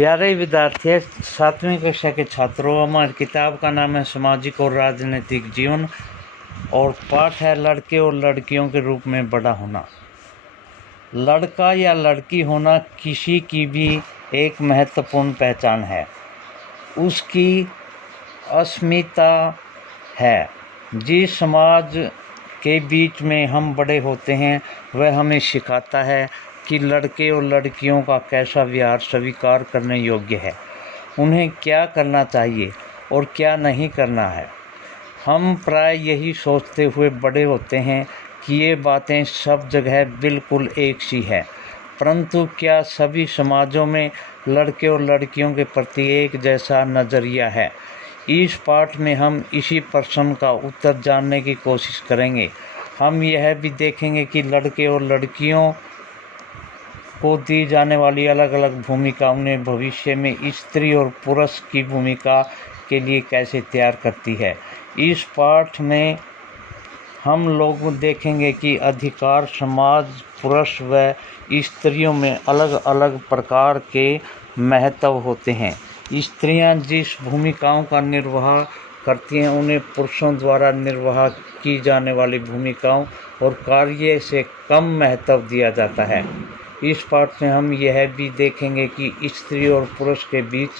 प्यारे विद्यार्थी, 7वीं कक्षा के छात्रों, हमारी किताब का नाम है सामाजिक और राजनीतिक जीवन और पाठ है लड़के और लड़कियों के रूप में बड़ा होना। लड़का या लड़की होना किसी की भी एक महत्वपूर्ण पहचान है, उसकी अस्मिता है। जिस समाज के बीच में हम बड़े होते हैं वह हमें सिखाता है कि लड़के और लड़कियों का कैसा व्यवहार स्वीकार करने योग्य है, उन्हें क्या करना चाहिए और क्या नहीं करना है। हम प्राय यही सोचते हुए बड़े होते हैं कि ये बातें सब जगह बिल्कुल एक सी है, परंतु क्या सभी समाजों में लड़के और लड़कियों के प्रति एक जैसा नज़रिया है? इस पाठ में हम इसी प्रश्न का उत्तर जानने की कोशिश करेंगे। हम यह भी देखेंगे कि लड़के और लड़कियों को दी जाने वाली अलग अलग भूमिका उन्हें भविष्य में स्त्री और पुरुष की भूमिका के लिए कैसे तैयार करती है। इस पाठ में हम लोग देखेंगे कि अधिकार समाज पुरुष व स्त्रियों में अलग अलग प्रकार के महत्व होते हैं। स्त्रियां जिस भूमिकाओं का निर्वाह करती हैं उन्हें पुरुषों द्वारा निर्वाह की जाने वाली भूमिकाओं और कार्य से कम महत्व दिया जाता है। इस पाठ में हम यह भी देखेंगे कि स्त्री और पुरुष के बीच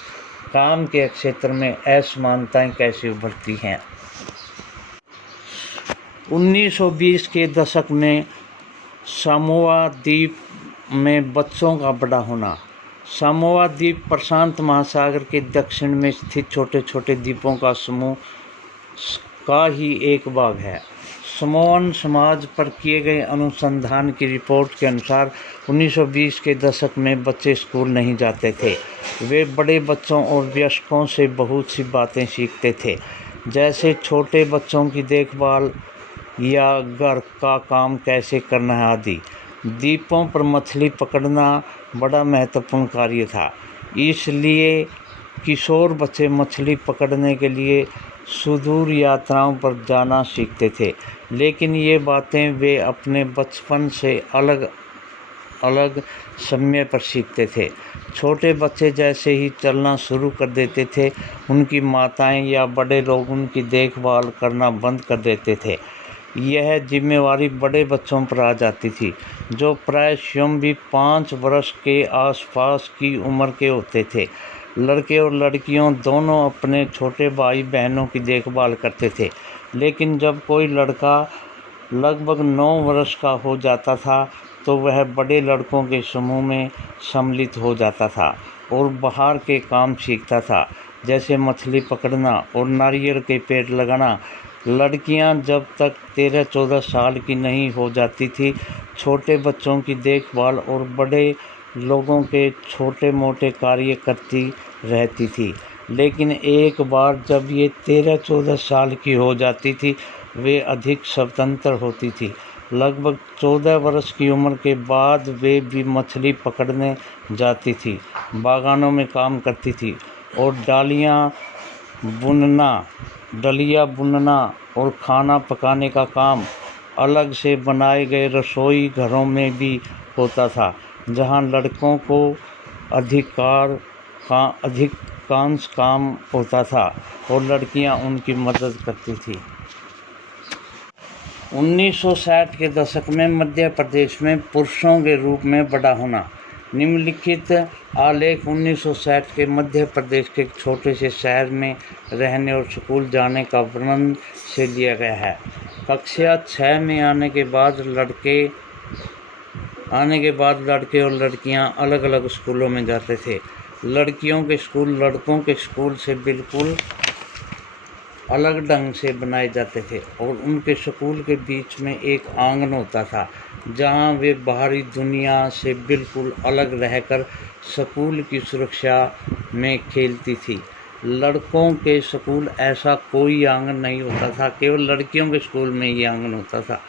काम के क्षेत्र में असमानताएं कैसे उभरती हैं। 1920 के दशक में सामोआ द्वीप में बच्चों का बड़ा होना। सामोआ द्वीप प्रशांत महासागर के दक्षिण में स्थित छोटे छोटे द्वीपों का समूह का ही एक भाग है। समोअन समाज पर किए गए अनुसंधान की रिपोर्ट के अनुसार 1920 के दशक में बच्चे स्कूल नहीं जाते थे। वे बड़े बच्चों और वयस्कों से बहुत सी बातें सीखते थे, जैसे छोटे बच्चों की देखभाल या घर का काम कैसे करना है आदि। द्वीपों पर मछली पकड़ना बड़ा महत्वपूर्ण कार्य था, इसलिए किशोर बच्चे मछली पकड़ने के लिए सुदूर यात्राओं पर जाना सीखते थे। लेकिन ये बातें वे अपने बचपन से अलग अलग समय पर सीखते थे। छोटे बच्चे जैसे ही चलना शुरू कर देते थे, उनकी माताएं या बड़े लोग उनकी देखभाल करना बंद कर देते थे। यह जिम्मेवारी बड़े बच्चों पर आ जाती थी, जो प्राय स्वयं भी 5 वर्ष के आसपास की उम्र के होते थे। लड़के और लड़कियों दोनों अपने छोटे भाई बहनों की देखभाल करते थे, लेकिन जब कोई लड़का लगभग 9 वर्ष का हो जाता था तो वह बड़े लड़कों के समूह में सम्मिलित हो जाता था और बाहर के काम सीखता था, जैसे मछली पकड़ना और नारियल के पेड़ लगाना। लड़कियां जब तक 13-14 साल की नहीं हो जाती थी, छोटे बच्चों की देखभाल और बड़े लोगों के छोटे मोटे कार्य करती रहती थी। लेकिन एक बार जब ये 13-14 साल की हो जाती थी, वे अधिक स्वतंत्र होती थी। लगभग 14 वर्ष की उम्र के बाद वे भी मछली पकड़ने जाती थी, बागानों में काम करती थी और डलिया बुनना और खाना पकाने का काम अलग से बनाए गए रसोई घरों में भी होता था, जहां लड़कों को अधिकांश काम होता था और लड़कियां उनकी मदद करती थी। 1960 के दशक में मध्य प्रदेश में पुरुषों के रूप में बड़ा होना। निम्नलिखित आलेख 1960 के मध्य प्रदेश के एक छोटे से शहर में रहने और स्कूल जाने का वर्णन से लिया गया है। कक्षा 6 में आने के बाद लड़के और लड़कियां अलग अलग स्कूलों में जाते थे। लड़कियों के स्कूल लड़कों के स्कूल से बिल्कुल अलग ढंग से बनाए जाते थे और उनके स्कूल के बीच में एक आंगन होता था, जहां वे बाहरी दुनिया से बिल्कुल अलग रहकर स्कूल की सुरक्षा में खेलती थी। लड़कों के स्कूल ऐसा कोई आंगन नहीं होता था, केवल लड़कियों के स्कूल में ये आंगन होता था,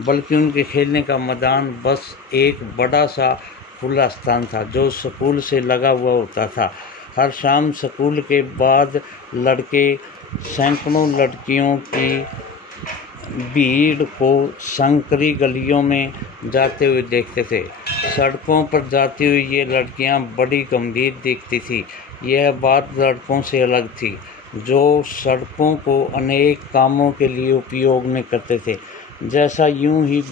बल्कि उनके खेलने का मैदान बस एक बड़ा सा खुला स्थान था जो स्कूल से लगा हुआ होता था। हर शाम स्कूल के बाद लड़के सैकड़ों लड़कियों की भीड़ को संकरी गलियों में जाते हुए देखते थे। सड़कों पर जाती हुई ये लड़कियां बड़ी गंभीर दिखती थी। यह बात लड़कों से अलग थी, जो सड़कों को अनेक कामों के लिए उपयोग में करते थे, जैसा यूं ही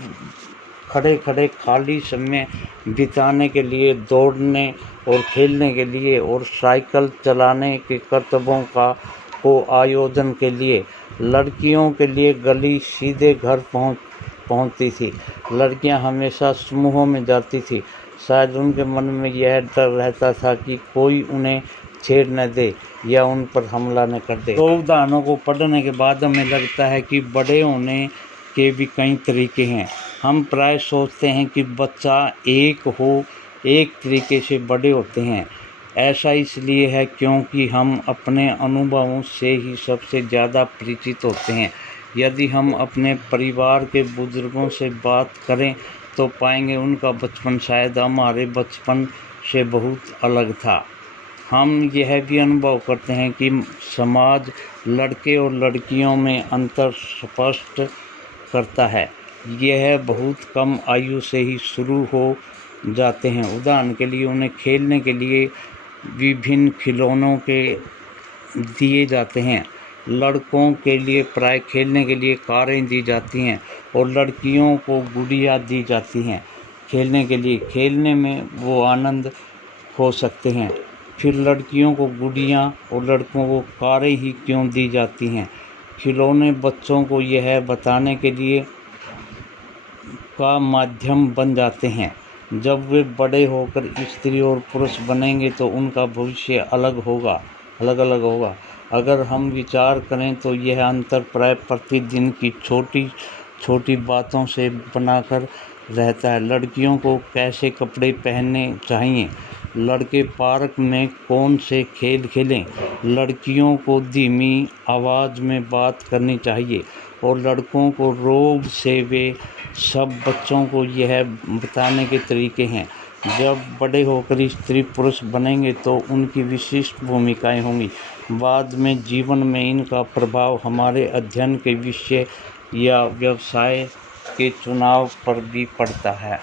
खड़े खड़े खाली समय बिताने के लिए, दौड़ने और खेलने के लिए और साइकिल चलाने के करतबों को आयोजन के लिए। लड़कियों के लिए गली सीधे घर पहुंचती थी। लड़कियां हमेशा समूहों में जाती थी। शायद उनके मन में यह डर रहता था कि कोई उन्हें छेड़ न दे या उन पर हमला न कर दे। तो उदाहरणों को पढ़ने के बाद हमें लगता है कि बड़े होने के भी कई तरीके हैं। हम प्राय सोचते हैं कि बच्चा एक तरीके से बड़े होते हैं। ऐसा इसलिए है क्योंकि हम अपने अनुभवों से ही सबसे ज़्यादा परिचित होते हैं। यदि हम अपने परिवार के बुजुर्गों से बात करें तो पाएंगे उनका बचपन शायद हमारे बचपन से बहुत अलग था। हम यह भी अनुभव करते हैं कि समाज लड़के और लड़कियों में अंतर स्पष्ट करता है। यह बहुत कम आयु से ही शुरू हो जाते हैं। उदाहरण के लिए उन्हें खेलने के लिए विभिन्न खिलौनों के दिए जाते हैं। लड़कों के लिए प्राय खेलने के लिए कारें दी जाती हैं और लड़कियों को गुड़िया दी जाती हैं खेलने के लिए। खेलने में वो आनंद हो सकते हैं। फिर लड़कियों को गुड़िया और लड़कों को कारें ही क्यों दी जाती हैं? खिलौने बच्चों को यह बताने के लिए का माध्यम बन जाते हैं। जब वे बड़े होकर स्त्री और पुरुष बनेंगे तो उनका भविष्य अलग अलग होगा। अगर हम विचार करें तो यह अंतर प्राय प्रतिदिन की छोटी छोटी बातों से बनाकर रहता है। लड़कियों को कैसे कपड़े पहनने चाहिए, लड़के पार्क में कौन से खेल खेलें, लड़कियों को धीमी आवाज़ में बात करनी चाहिए और लड़कों को रोब से, वे सब बच्चों को यह बताने के तरीके हैं। जब बड़े होकर स्त्री पुरुष बनेंगे तो उनकी विशिष्ट भूमिकाएं होंगी। बाद में जीवन में इनका प्रभाव हमारे अध्ययन के विषय या व्यवसाय के चुनाव पर भी पड़ता है।